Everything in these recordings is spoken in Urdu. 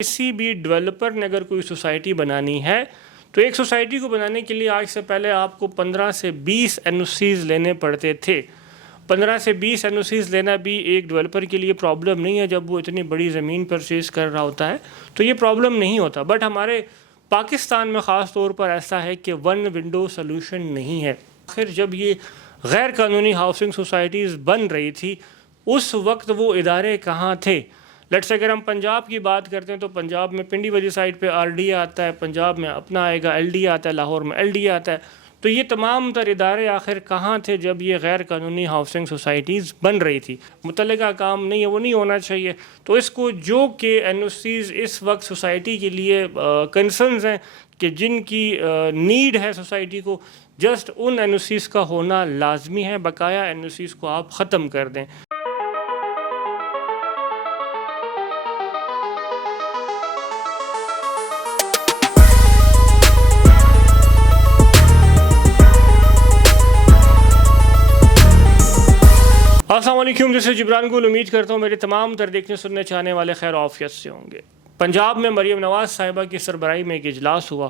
کسی بھی ڈیولپر نے اگر کوئی سوسائٹی بنانی ہے تو ایک سوسائٹی کو بنانے کے لیے آج سے پہلے آپ کو 15 سے 20 این او سیز لینے پڑتے تھے. 15 سے 20 این او سیز لینا بھی ایک ڈیولپر کے لیے پرابلم نہیں ہے جب وہ اتنی بڑی زمین پرچیز کر رہا ہوتا ہے تو یہ پرابلم نہیں ہوتا. بٹ ہمارے پاکستان میں خاص طور پر ایسا ہے کہ ون ونڈو سلوشن نہیں ہے. آخر جب یہ غیر قانونی ہاؤسنگ سوسائٹیز بن رہی تھی اس وقت وہ ادارے کہاں تھے؟ لیٹس اگر ہم پنجاب کی بات کرتے ہیں تو پنجاب میں پنڈی والی سائڈ پہ آر ڈی آتا ہے، پنجاب میں اپنا آئے گا، ایل ڈی آتا ہے، لاہور میں ایل ڈی آتا ہے. تو یہ تمام تر ادارے آخر کہاں تھے جب یہ غیر قانونی ہاؤسنگ سوسائٹیز بن رہی تھی؟ متعلقہ کام نہیں ہے، وہ نہیں ہونا چاہیے. تو اس کو جو کہ این او سیز اس وقت سوسائٹی کے لیے کنسرنز ہیں کہ جن کی نیڈ ہے سوسائٹی کو، جسٹ ان این او سیز کا ہونا لازمی ہے. بقایا این او سیز کو آپ ختم کر دیں. السلام علیکم، جیسے جبران گل. امید کرتا ہوں میرے تمام تر دیکھنے سننے چاہنے والے خیر و عافیت سے ہوں گے. پنجاب میں مریم نواز صاحبہ کی سربراہی میں ایک اجلاس ہوا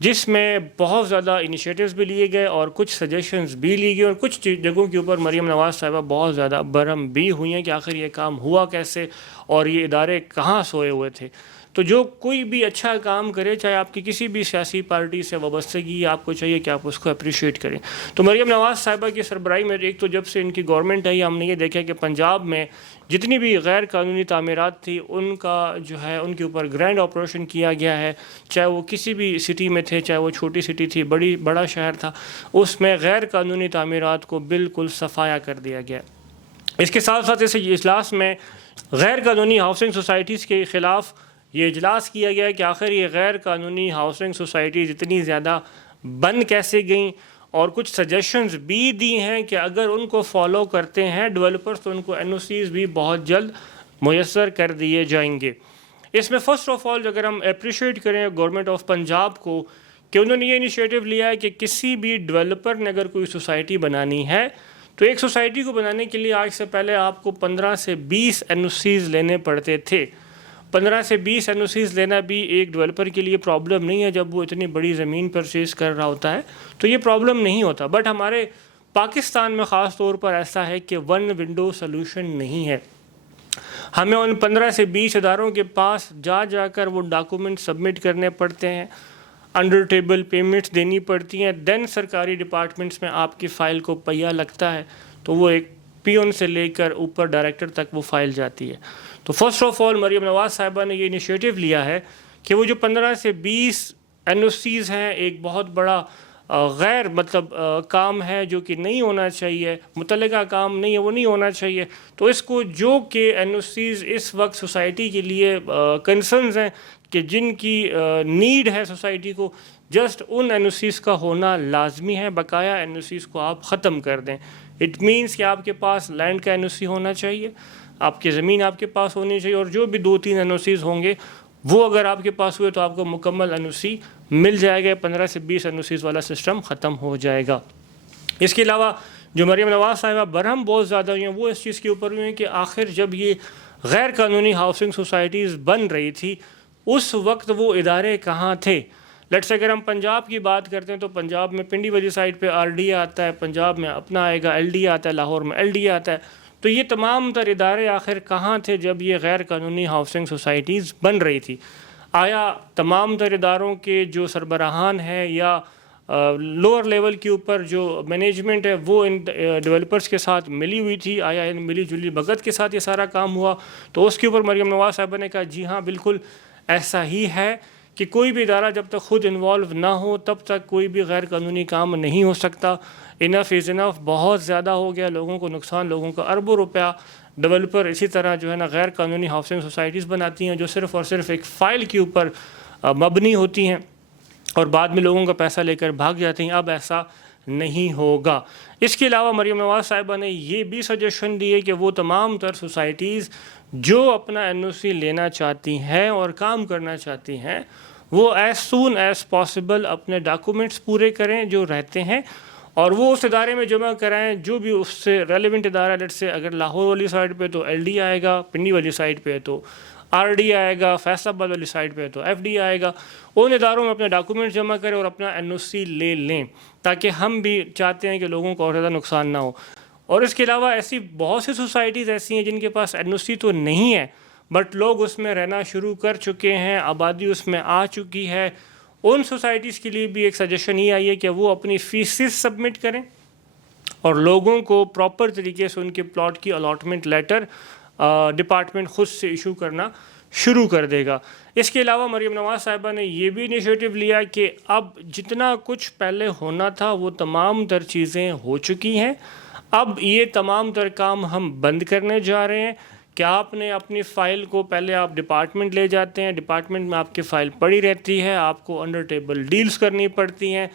جس میں بہت زیادہ انیشیٹوز بھی لیے گئے اور کچھ سجیشنز بھی لی گئی، اور کچھ جگہوں کے اوپر مریم نواز صاحبہ بہت زیادہ برہم بھی ہوئی ہیں کہ آخر یہ کام ہوا کیسے اور یہ ادارے کہاں سوئے ہوئے تھے. تو جو کوئی بھی اچھا کام کرے، چاہے آپ کی کسی بھی سیاسی پارٹی سے وابستگی، آپ کو چاہیے کہ آپ اس کو اپریشیٹ کریں. تو مریم نواز صاحبہ کی سربراہی میں ایک تو جب سے ان کی گورنمنٹ ہے ہم نے یہ دیکھا کہ پنجاب میں جتنی بھی غیر قانونی تعمیرات تھی ان کا جو ہے ان کے اوپر گرینڈ آپریشن کیا گیا ہے. چاہے وہ کسی بھی سٹی میں تھے، چاہے وہ چھوٹی سٹی تھی، بڑا شہر تھا، اس میں غیر قانونی تعمیرات کو بالکل صفایا کر دیا گیا. اس کے ساتھ ساتھ اس اجلاس میں غیر قانونی ہاؤسنگ سوسائٹیز کے خلاف یہ اجلاس کیا گیا کہ آخر یہ غیر قانونی ہاؤسنگ سوسائٹیز اتنی زیادہ بند کیسے گئیں، اور کچھ سجیشنز بھی دی ہیں کہ اگر ان کو فالو کرتے ہیں ڈیولپرز تو ان کو این او سیز بھی بہت جلد میسر کر دیے جائیں گے. اس میں فرسٹ آف آل اگر ہم اپریشیٹ کریں گورنمنٹ آف پنجاب کو کہ انہوں نے یہ انیشیٹو لیا ہے کہ کسی بھی ڈیولپر نے اگر کوئی سوسائٹی بنانی ہے تو ایک سوسائٹی کو بنانے کے لیے آج سے پہلے آپ کو 15 سے 20 این او سیز لینے پڑتے تھے. 15 سے 20 این او سیز لینا بھی ایک ڈیولپر کے لیے پرابلم نہیں ہے جب وہ اتنی بڑی زمین پرچیز کر رہا ہوتا ہے تو یہ پرابلم نہیں ہوتا. بٹ ہمارے پاکستان میں خاص طور پر ایسا ہے کہ ون ونڈو سلوشن نہیں ہے. ہمیں ان 15 سے 20 اداروں کے پاس جا کر وہ ڈاکومنٹ سبمٹ کرنے پڑتے ہیں، انڈر ٹیبل پیمنٹس دینی پڑتی ہیں، دین سرکاری ڈپارٹمنٹس میں آپ کی فائل کو پہیہ لگتا ہے تو وہ ایک پیون سے لے کر اوپر ڈائریکٹر تک وہ فائل جاتی ہے. تو first of all Maryam Nawaz صاحبہ نے یہ انیشیٹو لیا ہے کہ وہ جو 15 سے 20 این او سیز ہیں ایک بہت بڑا غیر کام ہے جو کہ نہیں ہونا چاہیے، متعلقہ کام نہیں ہے، وہ نہیں ہونا چاہیے. تو اس کو جو کہ این او سیز اس وقت سوسائٹی کے لیے کنسرنز ہیں کہ جن کی نیڈ ہے سوسائٹی کو، جسٹ ان این او سیز کا ہونا لازمی ہے. بقایا این او سیز کو آپ ختم کر دیں. اٹ مینس کہ آپ کے پاس لینڈ کا این او سی ہونا چاہیے، آپ کی زمین آپ کے پاس ہونی چاہیے، اور جو بھی 2-3 این او سیز ہوں گے وہ اگر آپ کے پاس ہوئے تو آپ کو مکمل این او سی مل جائے گا. 15 سے 20 این او سیز والا سسٹم ختم ہو جائے گا. اس کے علاوہ جو مریم نواز صاحبہ برہم بہت زیادہ ہوئی ہیں وہ اس چیز کے اوپر ہوئی ہیں کہ آخر جب یہ غیر قانونی ہاؤسنگ سوسائٹیز بن رہی تھی اس وقت وہ ادارے کہاں تھے. لیٹس اگر ہم پنجاب کی بات کرتے ہیں تو پنجاب میں پنڈی والی سائڈ پہ آر ڈی آتا ہے، پنجاب میں اپنا آئے گا، ایل ڈی آتا ہے، لاہور میں ایل ڈی آتا ہے. تو یہ تمام تر ادارے آخر کہاں تھے جب یہ غیر قانونی ہاؤسنگ سوسائٹیز بن رہی تھی؟ آیا تمام تر اداروں کے جو سربراہان ہیں یا لوور لیول کے اوپر جو مینجمنٹ ہے وہ ان ڈیولپرز کے ساتھ ملی ہوئی تھی؟ آیا ان ملی جلی بھگت کے ساتھ یہ سارا کام ہوا؟ تو اس کے اوپر مریم نواز صاحبہ نے کہا جی ہاں بالکل ایسا ہی ہے کہ کوئی بھی ادارہ جب تک خود انوالو نہ ہو تب تک کوئی بھی غیر قانونی کام نہیں ہو سکتا. انف از انف، بہت زیادہ ہو گیا، لوگوں کو نقصان، لوگوں کا اربوں روپیہ. ڈیولپر اسی طرح جو ہے نا غیر قانونی ہاؤسنگ سوسائٹیز بناتی ہیں جو صرف اور صرف ایک فائل کے اوپر مبنی ہوتی ہیں اور بعد میں لوگوں کا پیسہ لے کر بھاگ جاتے ہیں. اب ایسا نہیں ہوگا. اس کے علاوہ مریم نواز صاحبہ نے یہ بھی سجیشن دی ہے کہ وہ تمام تر سوسائٹیز جو اپنا این او سی لینا چاہتی ہیں اور کام کرنا چاہتی ہیں وہ ایز سون ایز پاسبل اپنے ڈاکومنٹس پورے کریں جو رہتے ہیں اور وہ اس ادارے میں جمع کرائیں جو بھی اس سے ریلیونٹ ادارہ. لیٹ سے اگر لاہور والی سائڈ پہ تو ایل ڈی آئے گا، پنڈی والی سائڈ پہ تو RD آئے گا فیصل آباد والی سائڈ پہ تو FD آئے گا. ان اداروں میں اپنے ڈاکومنٹ جمع کریں اور اپنا NOC لے لیں, تاکہ ہم بھی چاہتے ہیں کہ لوگوں کو اور زیادہ نقصان نہ ہو. اور اس کے علاوہ ایسی بہت سی سوسائٹیز ایسی ہیں جن کے پاس NOC تو نہیں ہے بٹ لوگ اس میں رہنا شروع کر چکے ہیں, آبادی اس میں آ چکی ہے. ان سوسائٹیز کے لیے بھی ایک سجیشن یہ آئی ہے کہ وہ اپنی فیسز سبمٹ کریں اور لوگوں کو پراپر طریقے سے ان کے پلاٹ کی الاٹمنٹ لیٹر ڈپارٹمنٹ خود سے ایشو کرنا شروع کر دے گا. اس کے علاوہ مریم نواز صاحبہ نے یہ بھی انیشیٹو لیا کہ اب جتنا کچھ پہلے ہونا تھا وہ تمام تر چیزیں ہو چکی ہیں, اب یہ تمام تر کام ہم بند کرنے جا رہے ہیں. کہ آپ نے اپنی فائل کو پہلے آپ ڈپارٹمنٹ لے جاتے ہیں, ڈپارٹمنٹ میں آپ کی فائل پڑی رہتی ہے, آپ کو انڈر ٹیبل ڈیلز کرنی پڑتی ہیں,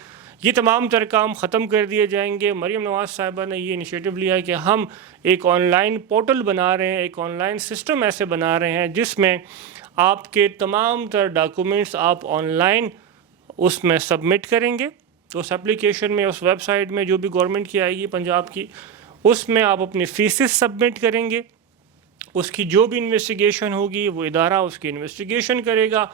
یہ تمام تر کام ختم کر دیے جائیں گے. مریم نواز صاحبہ نے یہ انیشیٹو لیا ہے کہ ہم ایک آن لائن پورٹل بنا رہے ہیں, ایک آن لائن سسٹم ایسے بنا رہے ہیں جس میں آپ کے تمام تر ڈاکومنٹس آپ آن لائن اس میں سبمٹ کریں گے. تو اس اپلیکیشن میں, اس ویب سائٹ میں جو بھی گورنمنٹ کی آئے گی پنجاب کی, اس میں آپ اپنی فیسز سبمٹ کریں گے. اس کی جو بھی انویسٹیگیشن ہوگی وہ ادارہ اس کی انویسٹیگیشن کرے گا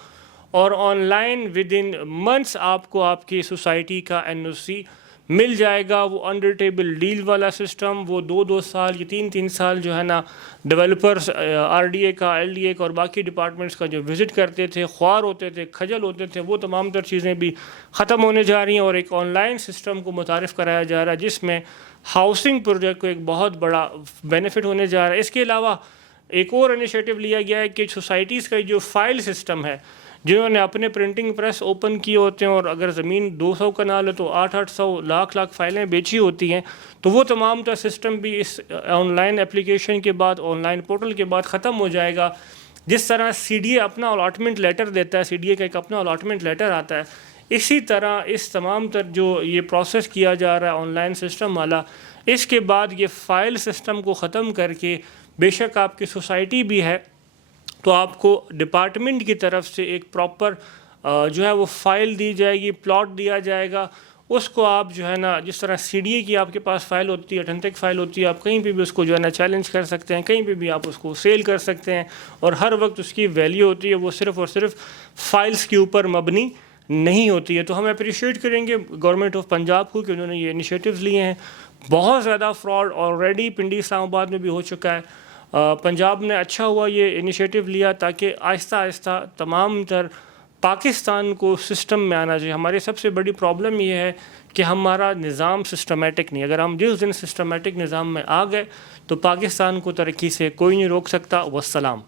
اور on line with in months آپ کو آپ کی سوسائٹی کا NOC مل جائے گا. وہ انڈر ٹیبل ڈیل والا سسٹم, وہ 2 سال یا 3 سال جو ہے نا ڈیولپرز RDA کا, LDA کا اور باقی ڈپارٹمنٹس کا جو وزٹ کرتے تھے, خوار ہوتے تھے, کھجل ہوتے تھے, وہ تمام تر چیزیں بھی ختم ہونے جا رہی ہیں اور ایک آن لائن سسٹم کو متعارف کرایا جا رہا ہے جس میں ہاؤسنگ پروجیکٹ کو ایک بہت بڑا بینیفٹ ہونے جا رہا ہے. اس کے علاوہ ایک اور انیشیٹو لیا گیا ہے کہ سوسائٹیز کا جو فائل سسٹم ہے, جنہوں نے اپنے پرنٹنگ پریس اوپن کیے ہوتے ہیں اور اگر زمین 200 کنال ہے تو 800 لاکھ فائلیں بیچی ہوتی ہیں, تو وہ تمام کا سسٹم بھی اس آن لائن اپلیکیشن کے بعد, آن لائن پورٹل کے بعد ختم ہو جائے گا. جس طرح CDA اپنا الاٹمنٹ لیٹر دیتا ہے, CDA کا ایک اپنا الاٹمنٹ لیٹر آتا ہے, اسی طرح اس تمام تر جو یہ پروسیس کیا جا رہا ہے آن لائن سسٹم والا, اس کے بعد یہ فائل سسٹم کو ختم کر کے بے شک آپ کی سوسائٹی بھی ہے تو آپ کو ڈپارٹمنٹ کی طرف سے ایک پراپر جو ہے وہ فائل دی جائے گی, پلاٹ دیا جائے گا. اس کو آپ جو ہے نا, جس طرح CDA کی آپ کے پاس فائل ہوتی ہے, اتھینٹک فائل ہوتی ہے, آپ کہیں پہ بھی اس کو جو ہے نا چیلنج کر سکتے ہیں, کہیں پہ بھی آپ اس کو سیل کر سکتے ہیں اور ہر وقت اس کی ویلیو ہوتی ہے, وہ صرف اور صرف فائلز کے اوپر مبنی نہیں ہوتی ہے. تو ہم اپریشیٹ کریں گے گورنمنٹ آف پنجاب کو کہ انہوں نے یہ انیشیٹوز لیے ہیں. بہت زیادہ فراڈ آلریڈی پنڈی اسلام آباد میں بھی ہو چکا ہے. پنجاب نے اچھا ہوا یہ انیشیٹو لیا تاکہ آہستہ آہستہ تمام تر پاکستان کو سسٹم میں آنا چاہیے. ہماری سب سے بڑی پرابلم یہ ہے کہ ہمارا نظام سسٹمیٹک نہیں. اگر ہم جس دن سسٹمیٹک نظام میں آ گئے تو پاکستان کو ترقی سے کوئی نہیں روک سکتا. والسلام.